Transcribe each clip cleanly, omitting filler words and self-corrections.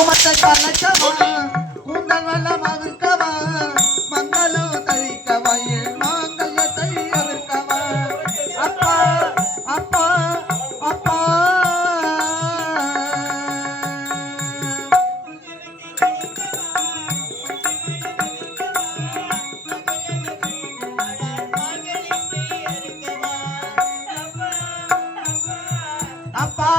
குங்குமத்தை கலக்கவா கூந்தல் வல்லமா விற்கவா மங்களம் தரிக்கவா என் மாங்கல்யத்தை விற்கவா அப்பா அப்பா அப்பா அப்பா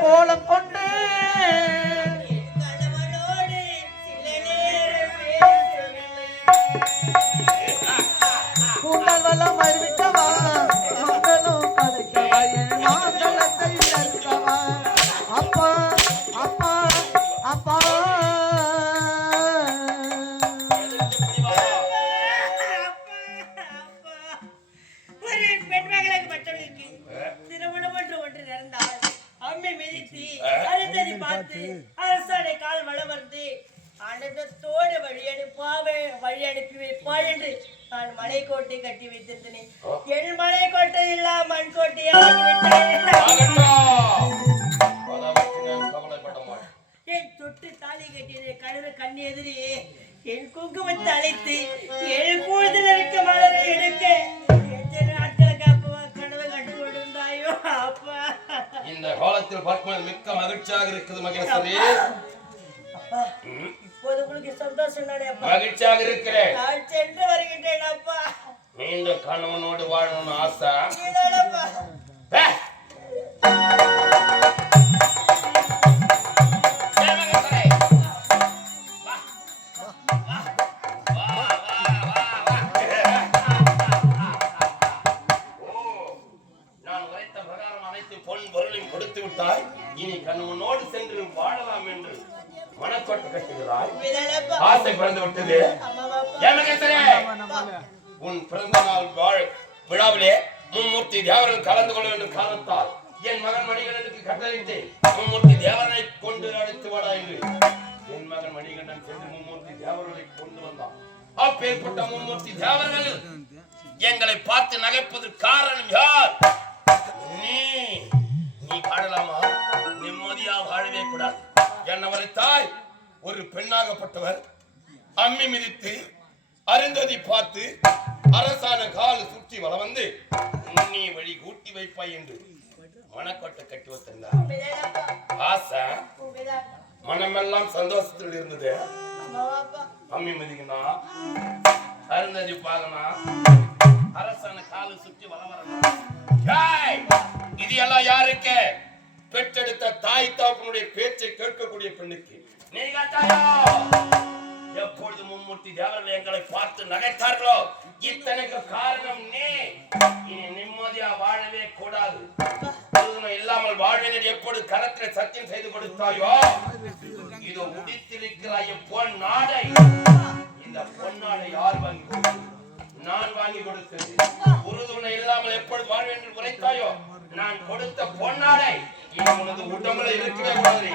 கோலம் கொண்டு கூந்தல் வல்லம் அறிவிக்கவா மங்களம் கலைக்கவா என் மாங்கலத்தை தரிக்கவா அப்பா அப்பா அப்பா அரசாடை கால் வளவர்ந்து ஆனந்தத்தோடு வழி அனுப்பி வைப்பாள் என்று நான் மலைக்கோட்டை கட்டி வைத்திருந்தேன். என் மலைக்கோட்டை இல்லா மண் என் தொட்டு தாலி கட்டியது கழுத கண்ணி எதிரி என் குங்குமத்தை அழைத்து என் கூடுதல் இருக்க மலரை எடுக்க எத்தனை நாட்களுக்கு கனவு கண்டு கொண்டிருந்தாயோ அப்பா. இந்த காலத்தில் பார்க்கும்போது மிக்க மகிழ்ச்சியாக இருக்குது மகேஸ்வரி. அப்பா இப்போது உங்களுக்கு சந்தோஷம் தானே அப்பா? மகிழ்ச்சியாக இருக்கிறேன். நான் சென்று வருகின்றேன் அப்பா. மீண்டும் கணவனோடு வாழணும்னு ஆசை. கொடுத்து விட்டாய், இனி கணவனோடு சென்று வாழலாம் என்று மனக்கோட்டை கட்டுகிறாய். ஆசை பிறந்து விட்டது. உன் பிறந்த நாள் விழாவிலே மும்மூர்த்தி தேவர்கள் கலந்து கொள்ள வேண்டும் காரணத்தால் என் மகன் மணிகண்டனுக்கு கட்டளையிட்டு மும்மூர்த்தி தேவர்களை கொண்டு அழைத்து வாடா என்று என் மகன் மணிகண்டன் சென்று மும்மூர்த்தி தேவர்களை கொண்டு வந்தான். அப்பேற்பட்ட மும்மூர்த்தி தேவர்கள் எங்களை பார்த்து நகைப்பதற்கு காரணம் யார்? நீ வாழலாமா? நிம்மதியா வாழவே கூடாது. என்னவரை தாய் ஒரு பெண்ணாகப்பட்டவர் அம்மி மிதித்து அருந்ததி பார்த்து அரசான கால் சுற்றி வள வந்து நீ வழி கூட்டி வைப்பாய் என்று மனக்கோட்டை கட்டி வந்திருந்தார். ஆசை மனமெல்லாம் சந்தோஷத்தில் இருந்தது. அம்மி மிதிக்கணும், அருந்ததி பார்க்கணும், அரசான கால் சுற்றி வள வரணும். இது எல்லாம் யாருக்கு? பெற்றெடுத்த தாய் தாப்பனுடைய பேச்சை கேட்கக்கூடிய பெண்ணுக்கு. நீ கேட்டாயோ? எப்பொழுது மும்மூர்த்தி தேவர்கள் எங்களை பார்த்து நகைத்தார்களோ இத்தனைக்கு காரணம் நீ. இனி நிம்மதியா வாழவே கூடாது. இல்லாமல் வாழ்வேன் எப்பொழுது கரத்தில் சத்தியம் செய்து கொடுத்தாயோ இதோ உடித்திருக்கிறாய் பொன் நாடை. இந்த பொன்னாடை யார் வாங்கி கொடுத்தது? நான் வாங்கி கொடுத்தது. உறுதுணை இல்லாமல் எப்பொழுது வாழ்வேன் என்று உரைத்தாயோ நான் கொடுத்த பொன்னாடை உனது உடம்புல இருக்கிற மாதிரி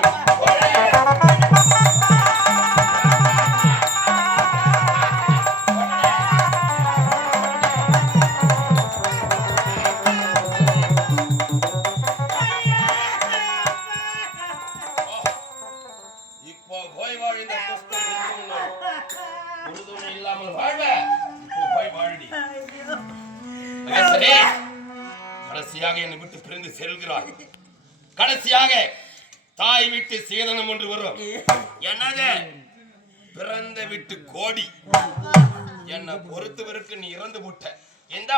இப்போ போய் வாழ்ந்த உறுதுணை இல்லாமல் வாழ்வ போய் வாழடி. கடைசியாக என்னை விட்டு பிரிந்து செல்கிறாய். கடைசியாக தாய் வீட்டு சேதனம் ஒன்று வரும். என்னது? பிறந்த வீட்டு கோடி. என்ன பொறுத்தவருக்கு நீ இறந்து போட்ட. இந்த